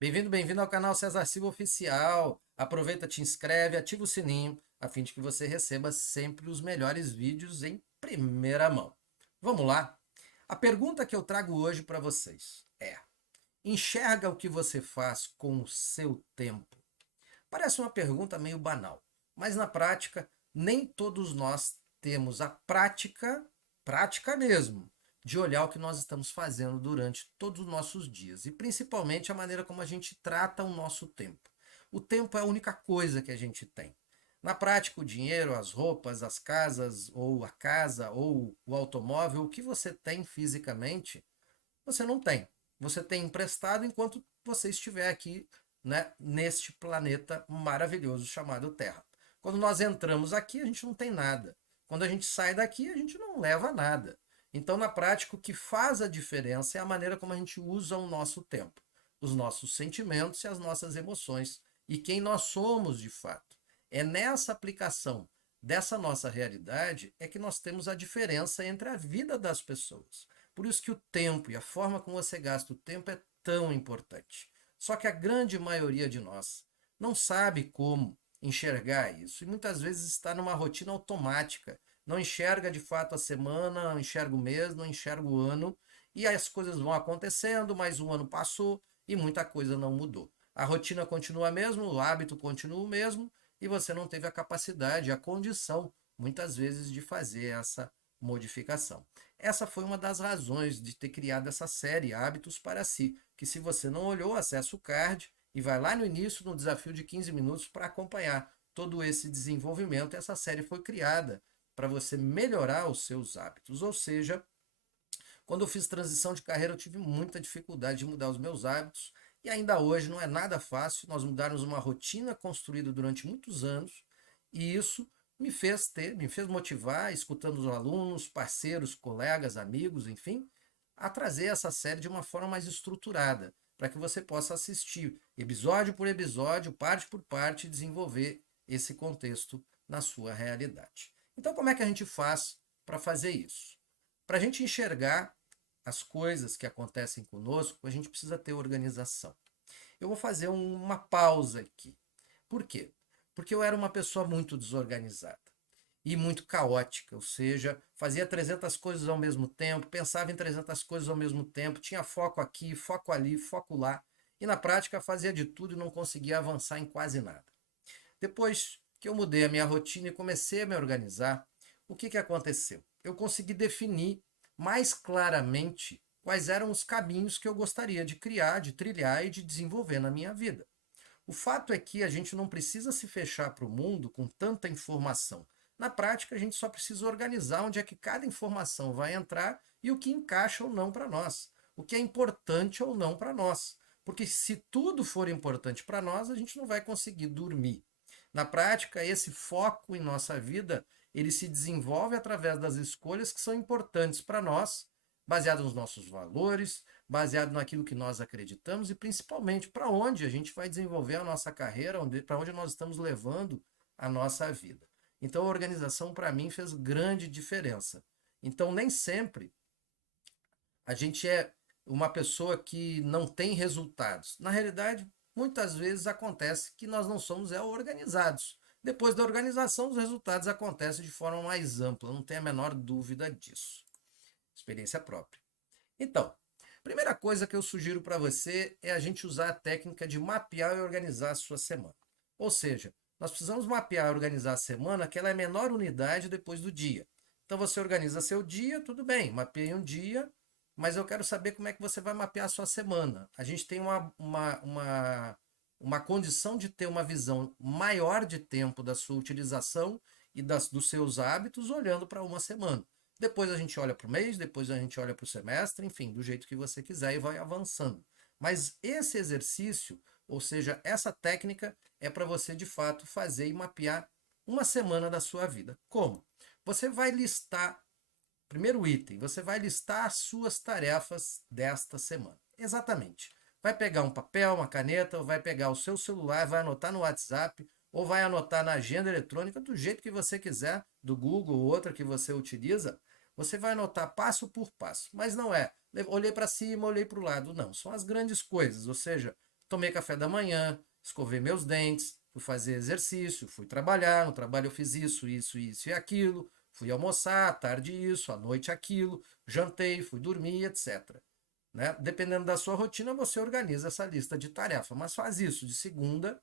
Bem-vindo ao canal César Silva Oficial. Aproveita, te inscreve, ativa o sininho, a fim de que você receba sempre os melhores vídeos em primeira mão. Vamos lá? A pergunta que eu trago hoje para vocês é: enxerga o que você faz com o seu tempo? Parece uma pergunta meio banal, mas na prática, nem todos nós temos a prática mesmo, de olhar o que nós estamos fazendo durante todos os nossos dias e principalmente a maneira como a gente trata o nosso tempo. O tempo é a única coisa que a gente tem. Na prática, o dinheiro, as roupas, as casas, ou a casa, ou o automóvel, o que você tem fisicamente, você não tem. Você tem emprestado enquanto você estiver aqui, né, neste planeta maravilhoso chamado Terra. Quando nós entramos aqui, a gente não tem nada. Quando a gente sai daqui, a gente não leva nada. Então, na prática, o que faz a diferença é a maneira como a gente usa o nosso tempo, os nossos sentimentos e as nossas emoções e quem nós somos de fato. É nessa aplicação dessa nossa realidade é que nós temos a diferença entre a vida das pessoas. Por isso que o tempo e a forma como você gasta o tempo é tão importante. Só que a grande maioria de nós não sabe como enxergar isso e muitas vezes está numa rotina automática. Não enxerga de fato a semana, não enxerga o mês, não enxerga o ano e as coisas vão acontecendo, mas um ano passou e muita coisa não mudou. A rotina continua a mesma, o hábito continua o mesmo e você não teve a capacidade, a condição, muitas vezes, de fazer essa modificação. Essa foi uma das razões de ter criado essa série Hábitos para Si, que se você não olhou, acessa o card e vai lá no início no desafio de 15 minutos para acompanhar todo esse desenvolvimento. Essa série foi criada para você melhorar os seus hábitos, ou seja, quando eu fiz transição de carreira, eu tive muita dificuldade de mudar os meus hábitos. E ainda hoje não é nada fácil nós mudarmos uma rotina construída durante muitos anos. E isso me fez motivar, escutando os alunos, parceiros, colegas, amigos, enfim, a trazer essa série de uma forma mais estruturada, para que você possa assistir episódio por episódio, parte por parte, e desenvolver esse contexto na sua realidade. Então, como é que a gente faz para fazer isso? Para a gente enxergar as coisas que acontecem conosco, a gente precisa ter organização. Eu vou fazer uma pausa aqui. Por quê? Porque eu era uma pessoa muito desorganizada e muito caótica, ou seja, fazia 300 coisas ao mesmo tempo, pensava em 300 coisas ao mesmo tempo, tinha foco aqui, foco ali, foco lá, e na prática fazia de tudo e não conseguia avançar em quase nada. Depois que eu mudei a minha rotina e comecei a me organizar, o que aconteceu? Eu consegui definir mais claramente quais eram os caminhos que eu gostaria de criar, de trilhar e de desenvolver na minha vida. O fato é que a gente não precisa se fechar para o mundo com tanta informação. Na prática, a gente só precisa organizar onde é que cada informação vai entrar e o que encaixa ou não para nós, o que é importante ou não para nós. Porque se tudo for importante para nós, a gente não vai conseguir dormir. Na prática, esse foco em nossa vida, ele se desenvolve através das escolhas que são importantes para nós, baseado nos nossos valores, baseado naquilo que nós acreditamos e principalmente para onde a gente vai desenvolver a nossa carreira, para onde nós estamos levando a nossa vida. Então, a organização para mim fez grande diferença. Então, nem sempre a gente é uma pessoa que não tem resultados. Na realidade, muitas vezes acontece que nós não somos organizados. Depois da organização, os resultados acontecem de forma mais ampla, não tem a menor dúvida disso. Experiência própria. Então, primeira coisa que eu sugiro para você é a gente usar a técnica de mapear e organizar a sua semana. Ou seja, nós precisamos mapear e organizar a semana, que ela é a menor unidade depois do dia. Então você organiza seu dia, tudo bem, mapeia um dia, mas eu quero saber como é que você vai mapear a sua semana. A gente tem uma condição de ter uma visão maior de tempo da sua utilização e dos seus hábitos olhando para uma semana. Depois a gente olha para o mês, depois a gente olha para o semestre, enfim, do jeito que você quiser e vai avançando. Mas esse exercício, ou seja, essa técnica, é para você de fato fazer e mapear uma semana da sua vida. Como? Você vai listar, primeiro item, você vai listar as suas tarefas desta semana. Exatamente. Vai pegar um papel, uma caneta, ou vai pegar o seu celular, vai anotar no WhatsApp, ou vai anotar na agenda eletrônica, do jeito que você quiser, do Google ou outra que você utiliza, você vai anotar passo por passo. Mas não é, olhei para cima, olhei para o lado. Não, são as grandes coisas, ou seja, tomei café da manhã, escovei meus dentes, fui fazer exercício, fui trabalhar, no trabalho eu fiz isso, isso, isso e aquilo, fui almoçar, à tarde isso, à noite aquilo, jantei, fui dormir, etc. Né? Dependendo da sua rotina, você organiza essa lista de tarefa, mas faz isso de segunda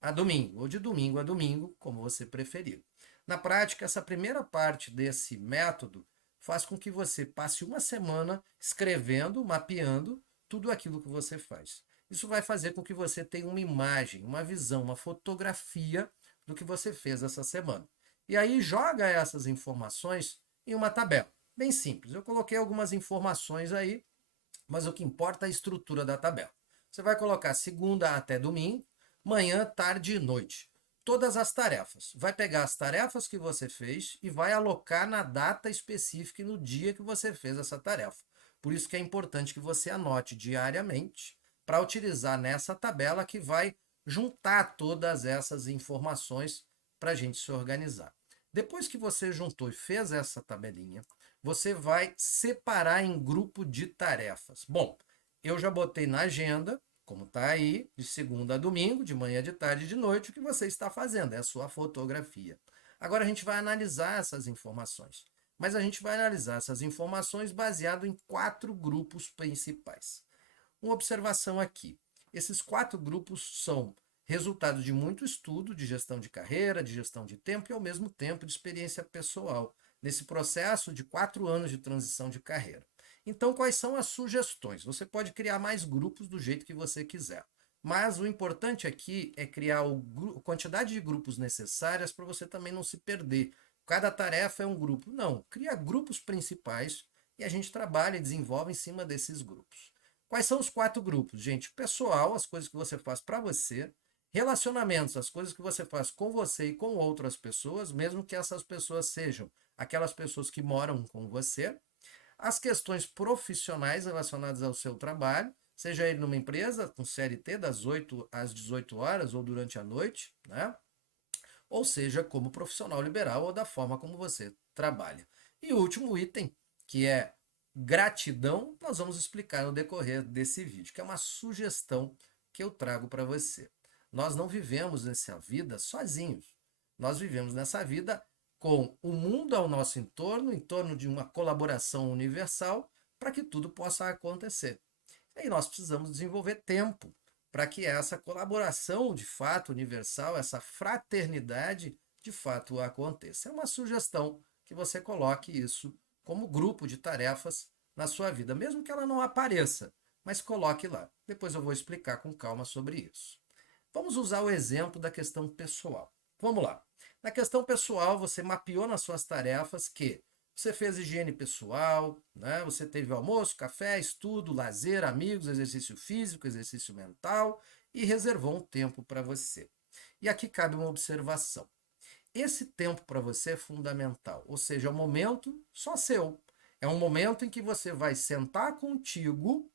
a domingo, ou de domingo a domingo, como você preferir. Na prática, essa primeira parte desse método faz com que você passe uma semana escrevendo, mapeando tudo aquilo que você faz. Isso vai fazer com que você tenha uma imagem, uma visão, uma fotografia do que você fez essa semana. E aí joga essas informações em uma tabela. Bem simples. Eu coloquei algumas informações aí, mas o que importa é a estrutura da tabela. Você vai colocar segunda até domingo, manhã, tarde e noite. Todas as tarefas. Vai pegar as tarefas que você fez e vai alocar na data específica e no dia que você fez essa tarefa. Por isso que é importante que você anote diariamente para utilizar nessa tabela que vai juntar todas essas informações para a gente se organizar. Depois que você juntou e fez essa tabelinha, você vai separar em grupo de tarefas. Bom, eu já botei na agenda, como está aí, de segunda a domingo, de manhã, de tarde e de noite, o que você está fazendo, é a sua fotografia. Agora a gente vai analisar essas informações. Mas a gente vai analisar essas informações baseado em 4 grupos principais. Uma observação aqui. Esses 4 grupos são resultado de muito estudo de gestão de carreira, de gestão de tempo e, ao mesmo tempo, de experiência pessoal, nesse processo de 4 anos de transição de carreira. Então, quais são as sugestões? Você pode criar mais grupos do jeito que você quiser. Mas o importante aqui é criar a quantidade de grupos necessárias para você também não se perder. Cada tarefa é um grupo. Não, cria grupos principais e a gente trabalha e desenvolve em cima desses grupos. Quais são os 4 grupos, gente? Pessoal, as coisas que você faz para você. Relacionamentos, as coisas que você faz com você e com outras pessoas, mesmo que essas pessoas sejam aquelas pessoas que moram com você. As questões profissionais relacionadas ao seu trabalho, seja ele numa empresa com CLT das 8 às 18 horas ou durante a noite, né? Ou seja, como profissional liberal ou da forma como você trabalha. E o último item, que é gratidão, nós vamos explicar no decorrer desse vídeo, que é uma sugestão que eu trago para você. Nós não vivemos nessa vida sozinhos. Nós vivemos nessa vida com o mundo ao nosso entorno, em torno de uma colaboração universal, para que tudo possa acontecer. E aí nós precisamos desenvolver tempo para que essa colaboração de fato universal, essa fraternidade de fato aconteça. É uma sugestão que você coloque isso como grupo de tarefas na sua vida, mesmo que ela não apareça, mas coloque lá. Depois eu vou explicar com calma sobre isso. Vamos usar o exemplo da questão pessoal. Vamos lá. Na questão pessoal, você mapeou nas suas tarefas que você fez higiene pessoal, né? Você teve almoço, café, estudo, lazer, amigos, exercício físico, exercício mental e reservou um tempo para você. E aqui cabe uma observação. Esse tempo para você é fundamental, ou seja, é um momento só seu. É um momento em que você vai sentar contigo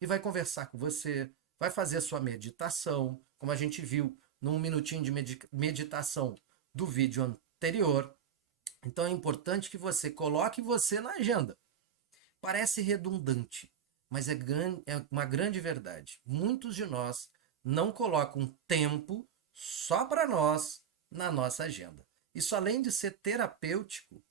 e vai conversar com você, vai fazer a sua meditação, como a gente viu num minutinho de meditação do vídeo anterior. Então é importante que você coloque você na agenda. Parece redundante, mas é uma grande verdade. Muitos de nós não colocam tempo só para nós na nossa agenda. Isso, além de ser terapêutico,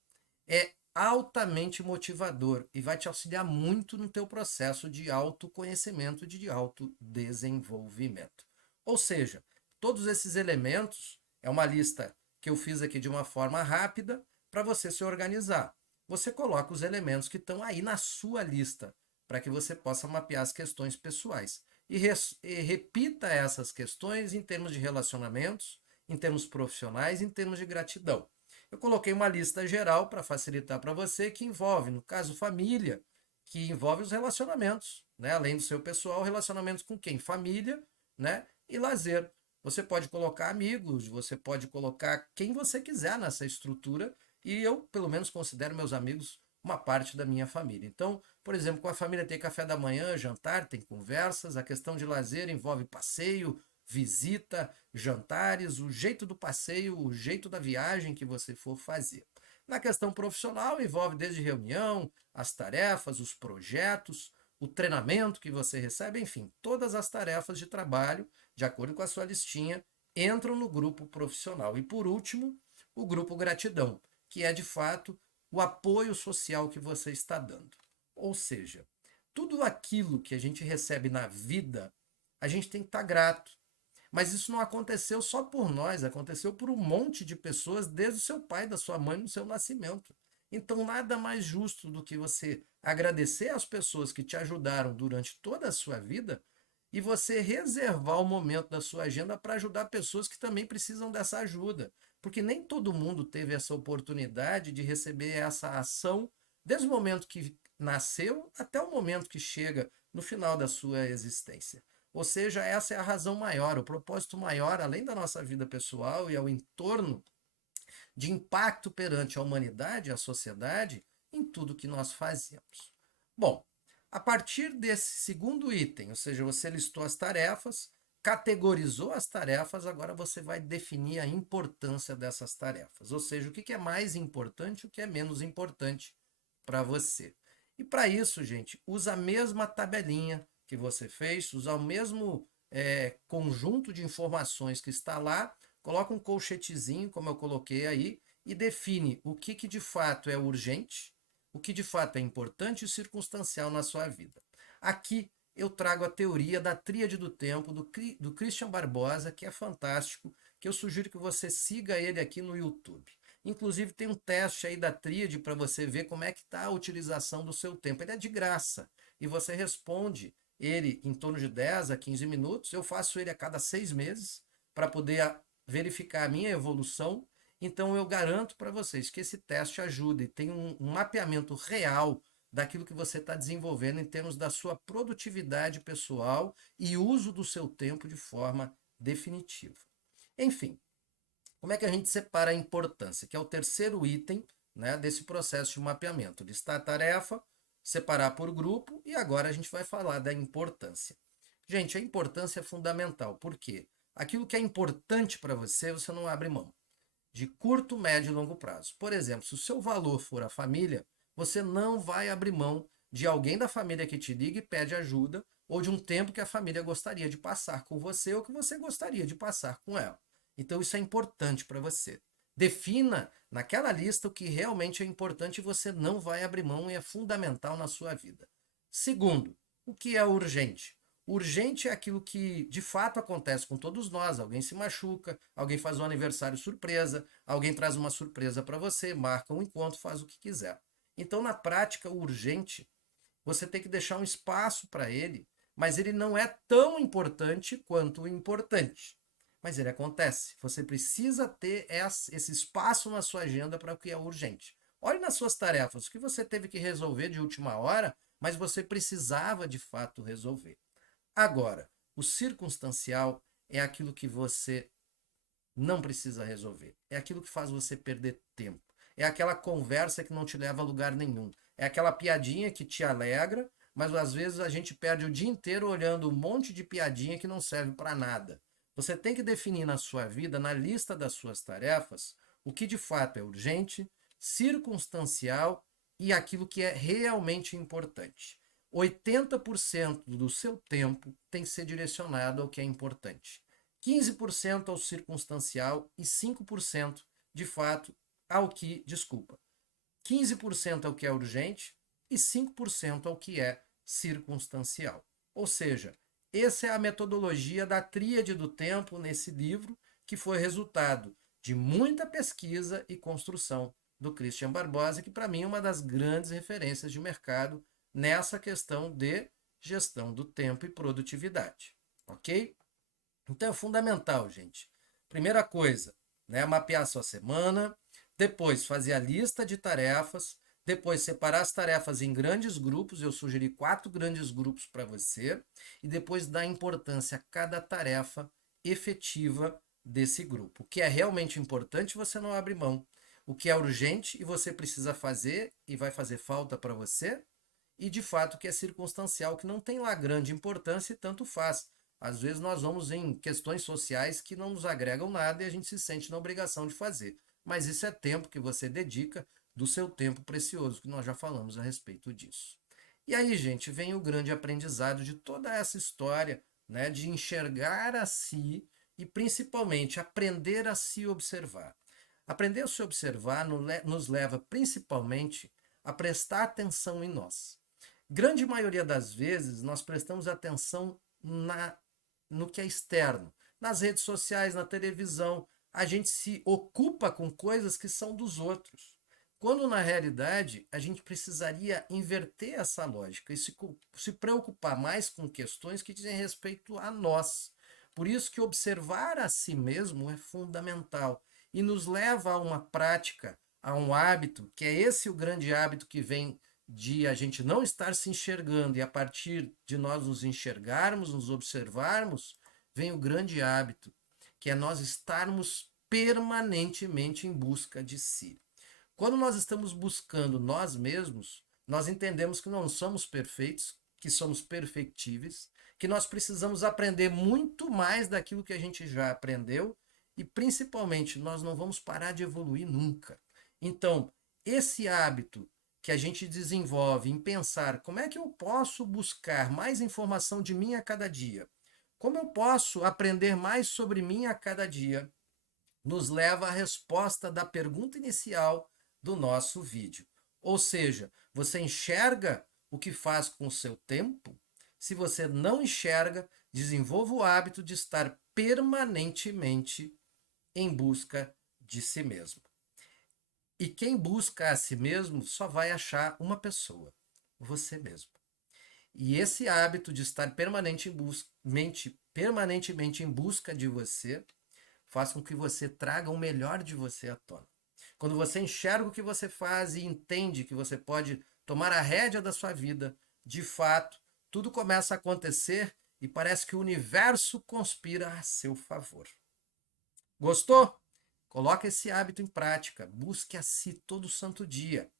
é altamente motivador e vai te auxiliar muito no teu processo de autoconhecimento e de autodesenvolvimento. Ou seja, todos esses elementos é uma lista que eu fiz aqui de uma forma rápida para você se organizar. Você coloca os elementos que estão aí na sua lista para que você possa mapear as questões pessoais e repita essas questões em termos de relacionamentos, em termos profissionais, em termos de gratidão. Eu coloquei uma lista geral para facilitar para você, que envolve, no caso, família, que envolve os relacionamentos, né? Além do seu pessoal, relacionamentos com quem? Família, né? E lazer. Você pode colocar amigos, você pode colocar quem você quiser nessa estrutura, e eu, pelo menos, considero meus amigos uma parte da minha família. Então, por exemplo, com a família tem café da manhã, jantar, tem conversas, a questão de lazer envolve passeio, visita, jantares, o jeito do passeio, o jeito da viagem que você for fazer. Na questão profissional, envolve desde reunião, as tarefas, os projetos, o treinamento que você recebe, enfim, todas as tarefas de trabalho, de acordo com a sua listinha, entram no grupo profissional. E por último, o grupo gratidão, que é de fato o apoio social que você está dando. Ou seja, tudo aquilo que a gente recebe na vida, a gente tem que estar grato. Mas isso não aconteceu só por nós, aconteceu por um monte de pessoas, desde o seu pai, da sua mãe, no seu nascimento. Então, nada mais justo do que você agradecer às pessoas que te ajudaram durante toda a sua vida e você reservar o momento da sua agenda para ajudar pessoas que também precisam dessa ajuda. Porque nem todo mundo teve essa oportunidade de receber essa ação desde o momento que nasceu até o momento que chega no final da sua existência. Ou seja, essa é a razão maior, o propósito maior, além da nossa vida pessoal e ao entorno, de impacto perante a humanidade, a sociedade, em tudo que nós fazemos. Bom, a partir desse segundo item, ou seja, você listou as tarefas, categorizou as tarefas, agora você vai definir a importância dessas tarefas. Ou seja, o que é mais importante e o que é menos importante para você. E para isso, gente, usa a mesma tabelinha que você fez, usa o mesmo conjunto de informações que está lá, coloca um colchetezinho, como eu coloquei aí, e define o que de fato é urgente, o que de fato é importante e circunstancial na sua vida. Aqui eu trago a teoria da tríade do tempo do Christian Barbosa, que é fantástico, que eu sugiro que você siga ele aqui no YouTube. Inclusive tem um teste aí da tríade para você ver como é que está a utilização do seu tempo. Ele é de graça e você responde ele em torno de 10 a 15 minutos. Eu faço ele a cada 6 meses para poder verificar a minha evolução. Então eu garanto para vocês que esse teste ajuda e tem um mapeamento real daquilo que você está desenvolvendo em termos da sua produtividade pessoal e uso do seu tempo de forma definitiva. Enfim, como é que a gente separa a importância? Que é o terceiro item, né, desse processo de mapeamento. Listar a tarefa, separar por grupo e agora a gente vai falar da importância. Gente, a importância é fundamental. Por quê? Aquilo que é importante para você, você não abre mão. De curto, médio e longo prazo. Por exemplo, se o seu valor for a família, você não vai abrir mão de alguém da família que te liga e pede ajuda ou de um tempo que a família gostaria de passar com você ou que você gostaria de passar com ela. Então isso é importante para você. Defina naquela lista o que realmente é importante e você não vai abrir mão e é fundamental na sua vida. Segundo, o que é urgente? Urgente é aquilo que de fato acontece com todos nós. Alguém se machuca, alguém faz um aniversário surpresa, alguém traz uma surpresa para você, marca um encontro, faz o que quiser. Então, na prática, o urgente, você tem que deixar um espaço para ele, mas ele não é tão importante quanto o importante. Mas ele acontece. Você precisa ter esse espaço na sua agenda para o que é urgente. Olhe nas suas tarefas, o que você teve que resolver de última hora, mas você precisava de fato resolver. Agora, o circunstancial é aquilo que você não precisa resolver. É aquilo que faz você perder tempo. É aquela conversa que não te leva a lugar nenhum. É aquela piadinha que te alegra, mas às vezes a gente perde o dia inteiro olhando um monte de piadinha que não serve para nada. Você tem que definir na sua vida, na lista das suas tarefas, o que de fato é urgente, circunstancial e aquilo que é realmente importante. 80% do seu tempo tem que ser direcionado ao que é importante. 15% ao circunstancial e 5% de fato ao que, desculpa, 15% ao que é urgente e 5% ao que é circunstancial. Ou seja, essa é a metodologia da tríade do tempo nesse livro, que foi resultado de muita pesquisa e construção do Christian Barbosa, que para mim é uma das grandes referências de mercado nessa questão de gestão do tempo e produtividade. Ok? Então é fundamental, gente. Primeira coisa, né, mapear a sua semana, depois fazer a lista de tarefas, depois separar as tarefas em grandes grupos, eu sugeri 4 grandes grupos para você, e depois dar importância a cada tarefa efetiva desse grupo. O que é realmente importante, você não abre mão. O que é urgente e você precisa fazer e vai fazer falta para você, e de fato o que é circunstancial, que não tem lá grande importância e tanto faz. Às vezes nós vamos em questões sociais que não nos agregam nada e a gente se sente na obrigação de fazer. Mas isso é tempo que você dedica do seu tempo precioso, que nós já falamos a respeito disso. E aí, gente, vem o grande aprendizado de toda essa história, né, de enxergar a si e principalmente aprender a se observar. Aprender a se observar nos leva principalmente a prestar atenção em nós. Grande maioria das vezes nós prestamos atenção no que é externo, nas redes sociais, na televisão. A gente se ocupa com coisas que são dos outros. Quando na realidade a gente precisaria inverter essa lógica e se preocupar mais com questões que dizem respeito a nós. Por isso que observar a si mesmo é fundamental e nos leva a uma prática, a um hábito, que é esse o grande hábito que vem de a gente não estar se enxergando e a partir de nós nos enxergarmos, nos observarmos, vem o grande hábito, que é nós estarmos permanentemente em busca de si. Quando nós estamos buscando nós mesmos, nós entendemos que não somos perfeitos, que somos perfectíveis, que nós precisamos aprender muito mais daquilo que a gente já aprendeu e, principalmente, nós não vamos parar de evoluir nunca. Então, esse hábito que a gente desenvolve em pensar como é que eu posso buscar mais informação de mim a cada dia, como eu posso aprender mais sobre mim a cada dia, nos leva à resposta da pergunta inicial do nosso vídeo. Ou seja, você enxerga o que faz com o seu tempo? Se você não enxerga, desenvolva o hábito de estar permanentemente em busca de si mesmo. E quem busca a si mesmo só vai achar uma pessoa, você mesmo. E esse hábito de estar permanentemente em busca de você faz com que você traga o melhor de você à tona. Quando você enxerga o que você faz e entende que você pode tomar a rédea da sua vida, de fato, tudo começa a acontecer e parece que o universo conspira a seu favor. Gostou? Coloque esse hábito em prática. Busque a si todo santo dia.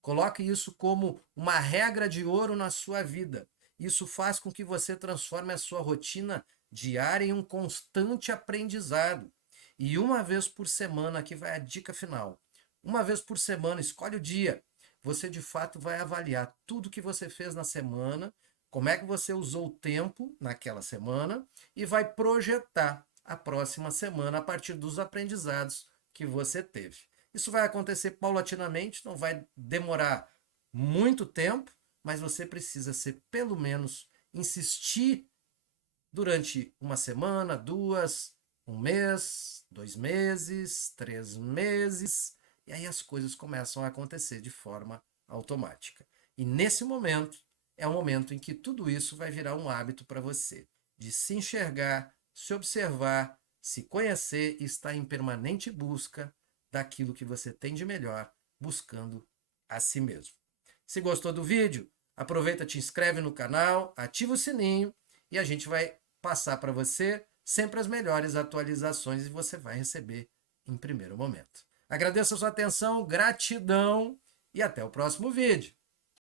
Coloque isso como uma regra de ouro na sua vida. Isso faz com que você transforme a sua rotina diária em um constante aprendizado. E uma vez por semana, aqui vai a dica final. Uma vez por semana, escolhe o dia. Você de fato vai avaliar tudo que você fez na semana, como é que você usou o tempo naquela semana e vai projetar a próxima semana a partir dos aprendizados que você teve. Isso vai acontecer paulatinamente, não vai demorar muito tempo, mas você precisa ser, pelo menos, insistir durante uma semana, duas, um mês, 2 meses, 3 meses, e aí as coisas começam a acontecer de forma automática. E nesse momento, é o momento em que tudo isso vai virar um hábito para você, de se enxergar, se observar, se conhecer e estar em permanente busca daquilo que você tem de melhor, buscando a si mesmo. Se gostou do vídeo, aproveita, te inscreve no canal, ativa o sininho e a gente vai passar para você sempre as melhores atualizações e você vai receber em primeiro momento. Agradeço a sua atenção, gratidão e até o próximo vídeo.